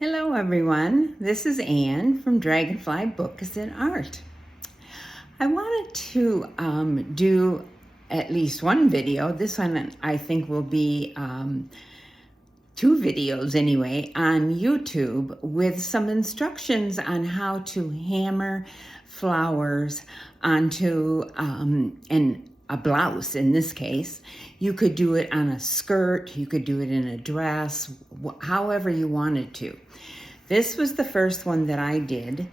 Hello everyone, this is Anne from Dragonfly Books and Art. I wanted to do at least one video. This one I think will be two videos anyway on YouTube with some instructions on how to hammer flowers onto a blouse in this case. You could do it on a skirt, you could do it in a dress, however you wanted to. This was the first one that I did,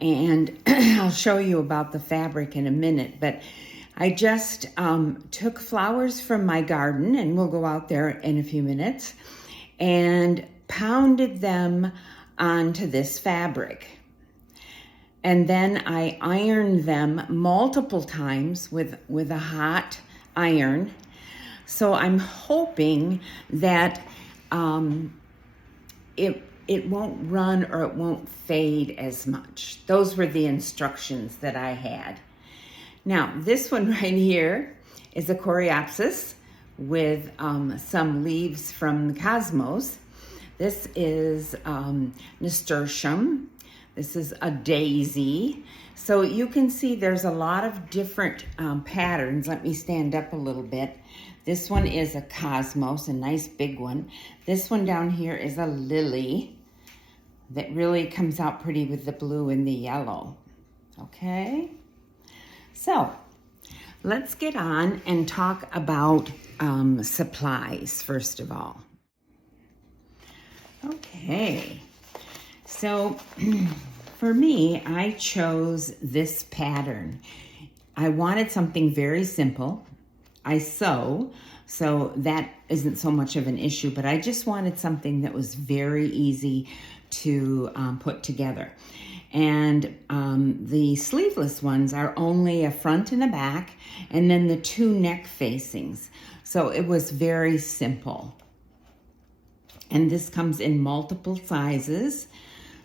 and I'll show you about the fabric in a minute, but I just took flowers from my garden, and we'll go out there in a few minutes, and pounded them onto this fabric. And then I ironed them multiple times with a hot iron. So I'm hoping that it won't run or it won't fade as much. Those were the instructions that I had. Now, this one right here is a coreopsis with some leaves from the cosmos. This is nasturtium. This is a daisy. So you can see there's a lot of different patterns. Let me stand up a little bit. This one is a cosmos, a nice big one. This one down here is a lily that really comes out pretty with the blue and the yellow. Okay? So let's get on and talk about supplies first of all. Okay. So for me, I chose this pattern. I wanted something very simple. I sew, so that isn't so much of an issue, but I just wanted something that was very easy to put together. And the sleeveless ones are only a front and a back, and then the two neck facings. So it was very simple. And this comes in multiple sizes.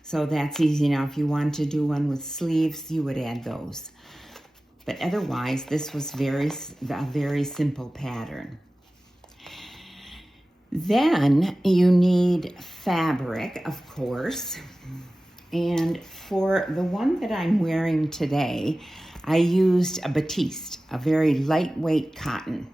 So that's easy. Now, if you want to do one with sleeves, you would add those. But otherwise, this was a very simple pattern. Then you need fabric, of course. And for the one that I'm wearing today, I used a batiste, a very lightweight cotton.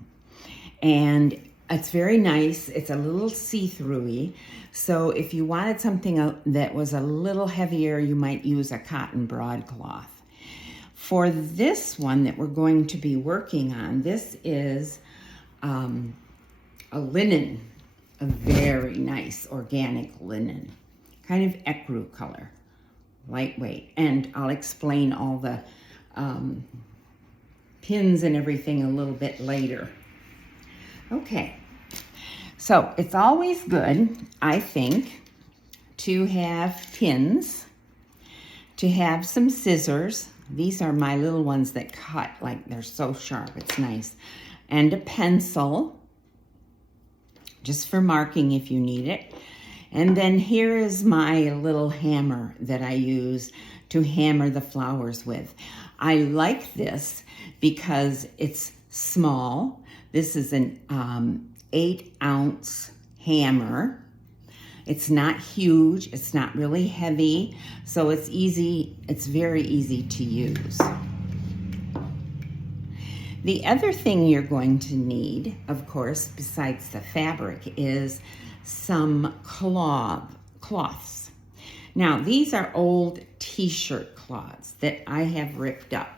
And it's very nice. It's a little see-through-y. So if you wanted something that was a little heavier, you might use a cotton broadcloth. For this one that we're going to be working on, this is a linen, a very nice organic linen, kind of ecru color, lightweight. And I'll explain all the pins and everything a little bit later. Okay, so it's always good, I think, to have pins, to have some scissors. These are my little ones that cut, like they're so sharp, it's nice. And a pencil, just for marking if you need it. And then here is my little hammer that I use to hammer the flowers with. I like this because it's small. This is an 8-ounce hammer. It's not huge, it's not really heavy, so it's easy, it's very easy to use. The other thing you're going to need, of course, besides the fabric, is some cloths. Now, these are old t-shirt cloths that I have ripped up.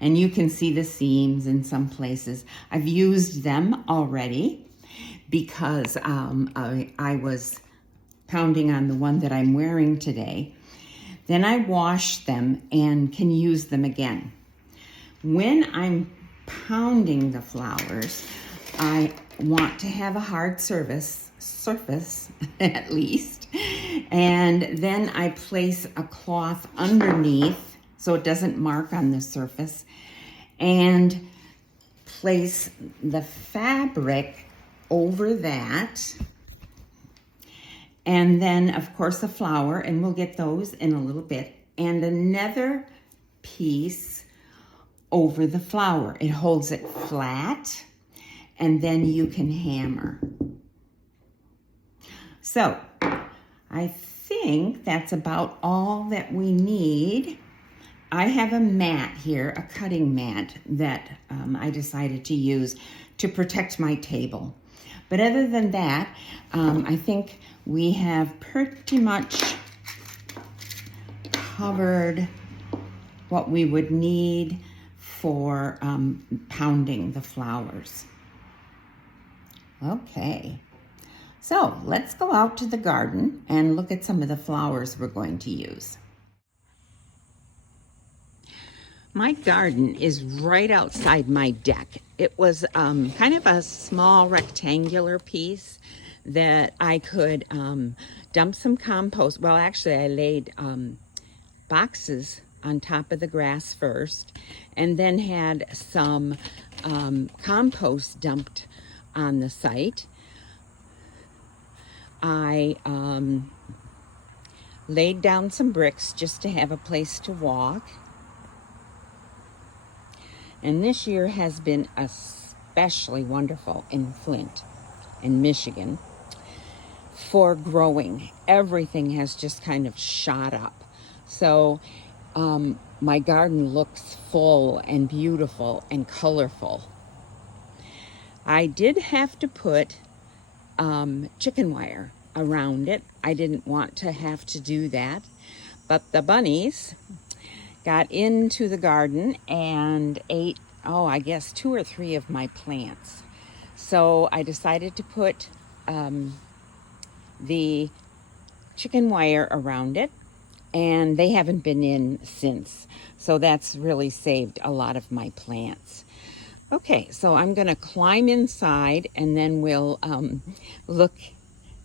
And you can see the seams in some places. I've used them already because I was pounding on the one that I'm wearing today. Then I washed them and can use them again. When I'm pounding the flowers, I want to have a hard surface at least. And then I place a cloth underneath so it doesn't mark on the surface, and place the fabric over that. And then, of course, a flower, and we'll get those in a little bit, and another piece over the flower. It holds it flat, and then you can hammer. So I think that's about all that we need. I have a mat here, a cutting mat that I decided to use to protect my table. But other than that, I think we have pretty much covered what we would need for pounding the flowers. Okay, so let's go out to the garden and look at some of the flowers we're going to use. My garden is right outside my deck. It was kind of a small rectangular piece that I could dump some compost. Well, actually, I laid boxes on top of the grass first, and then had some compost dumped on the site. I laid down some bricks just to have a place to walk. And this year has been especially wonderful in Flint, in Michigan, for growing. Everything has just kind of shot up. So my garden looks full and beautiful and colorful. I did have to put chicken wire around it. I didn't want to have to do that, but the bunnies got into the garden and ate, I guess 2 or 3 of my plants. So I decided to put the chicken wire around it, and they haven't been in since. So that's really saved a lot of my plants. Okay, so I'm gonna climb inside and then we'll look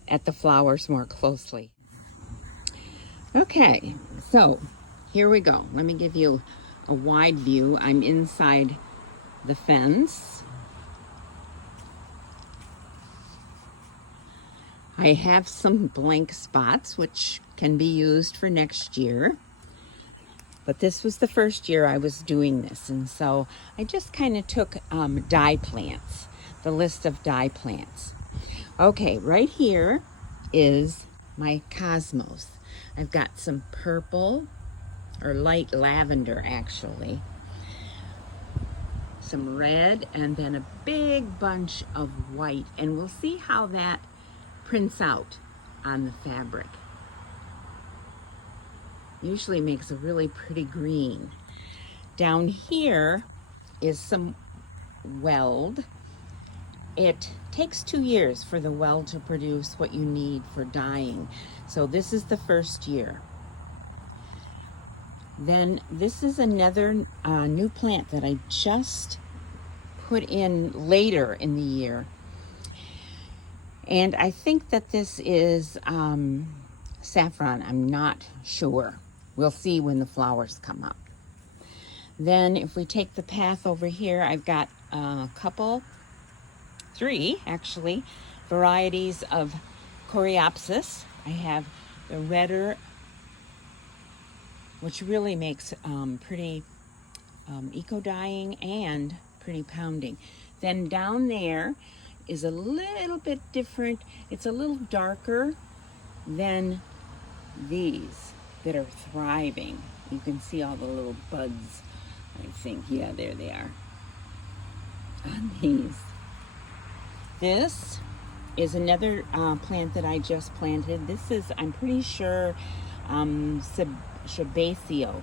at the flowers more closely. Okay, so here we go. Let me give you a wide view. I'm inside the fence. I have some blank spots which can be used for next year. But this was the first year I was doing this, and so I just kind of took dye plants, the list of dye plants. Okay, right here is my cosmos. I've got some purple, or light lavender actually, some red, and then a big bunch of white, and we'll see how that prints out on the fabric. Usually makes a really pretty green. Down here is some weld. It takes 2 years for the weld to produce what you need for dyeing. So this is the first year. Then this is another new plant that I just put in later in the year. And I think that this is saffron. I'm not sure. We'll see when the flowers come up. Then if we take the path over here, I've got a couple, 3 actually, varieties of coreopsis. I have the redder, which really makes pretty eco-dyeing and pretty pounding. Then down there is a little bit different. It's a little darker than these that are thriving. You can see all the little buds, I think. Yeah, there they are on these. This is another plant that I just planted. This is, I'm pretty sure, Sebaceous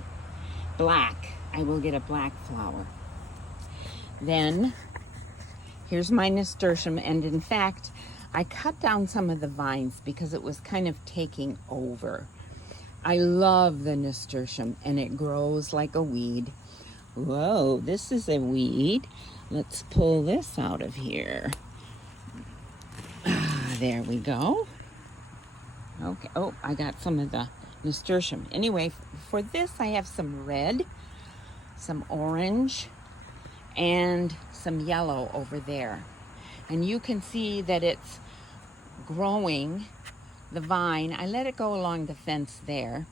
black. I will get a black flower. Then here's my nasturtium, and in fact I cut down some of the vines because it was kind of taking over. I love the nasturtium and it grows like a weed. Whoa, this is a weed. Let's pull this out of here. There we go. Okay, oh, I got some of the nasturtium. Anyway, for this I have some red, some orange, and some yellow over there. And you can see that it's growing, the vine. I let it go along the fence there.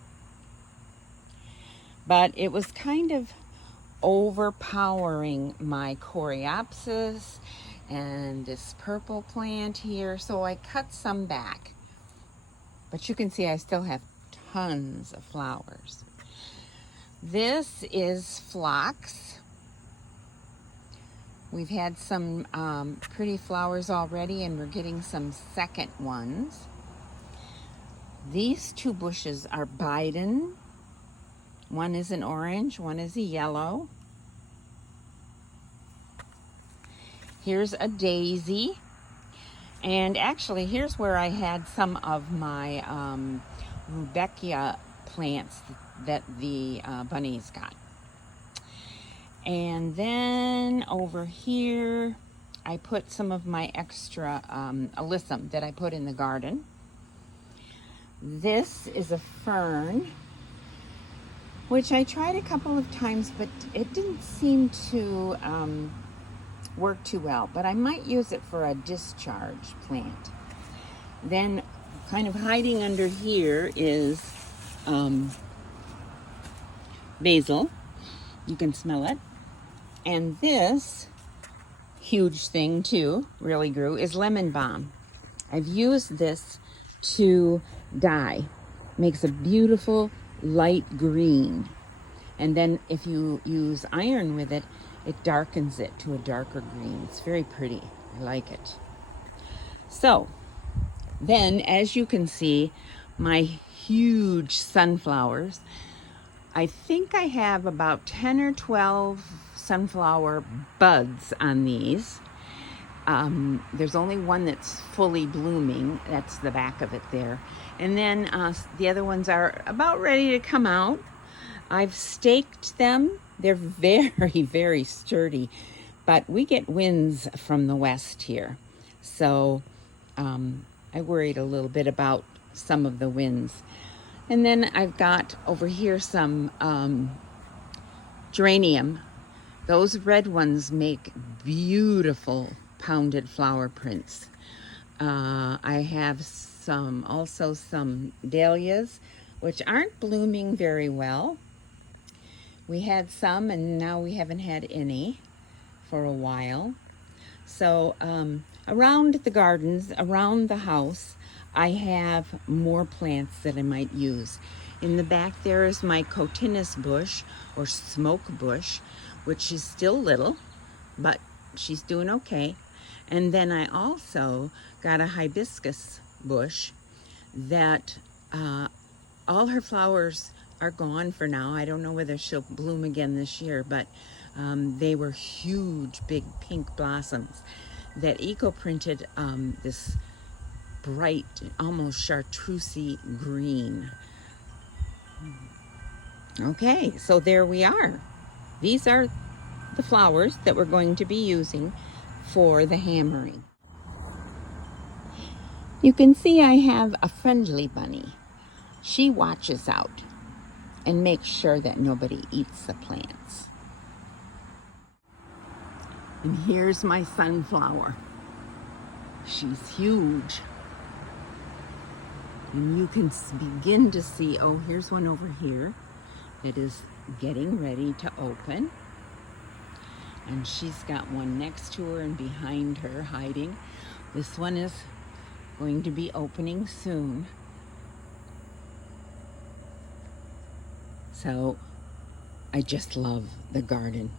But it was kind of overpowering my coreopsis and this purple plant here, so I cut some back. But you can see I still have tons of flowers. This is phlox. We've had some pretty flowers already, and we're getting some second ones. These two bushes are Biden. One is an orange, one is a yellow. Here's a daisy. And actually, here's where I had some of my rudbeckia plants that the bunnies got. And then over here, I put some of my extra alyssum that I put in the garden. This is a fern, which I tried a couple of times, but it didn't seem to work too well. But I might use it for a discharge plant. Then kind of hiding under here is basil. You can smell it. And this huge thing too, really grew, is lemon balm. I've used this to dye. Makes a beautiful light green. And then if you use iron with it, it darkens it to a darker green. It's very pretty. I like it. So then, as you can see, my huge sunflowers, I think I have about 10 or 12 sunflower buds on these. There's only one that's fully blooming. That's the back of it there. And then the other ones are about ready to come out. I've staked them. They're very, very sturdy, but we get winds from the west here. So I worried a little bit about some of the winds. And then I've got over here some geranium. Those red ones make beautiful pounded flower prints. I have also some dahlias, which aren't blooming very well. We had some, and now we haven't had any for a while. So around the gardens, around the house, I have more plants that I might use. In the back there is my cotinus bush, or smoke bush, which is still little, but she's doing okay. And then I also got a hibiscus bush that all her flowers are gone for now. I don't know whether she'll bloom again this year, but they were huge, big pink blossoms that eco-printed this bright, almost chartreusey green. Okay, so there we are. These are the flowers that we're going to be using for the hammering. You can see I have a friendly bunny. She watches out and makes sure that nobody eats the plants. And here's my sunflower. She's huge. And you can begin to see, oh, here's one over here that is getting ready to open. And she's got one next to her and behind her hiding. This one is going to be opening soon. So I just love the garden.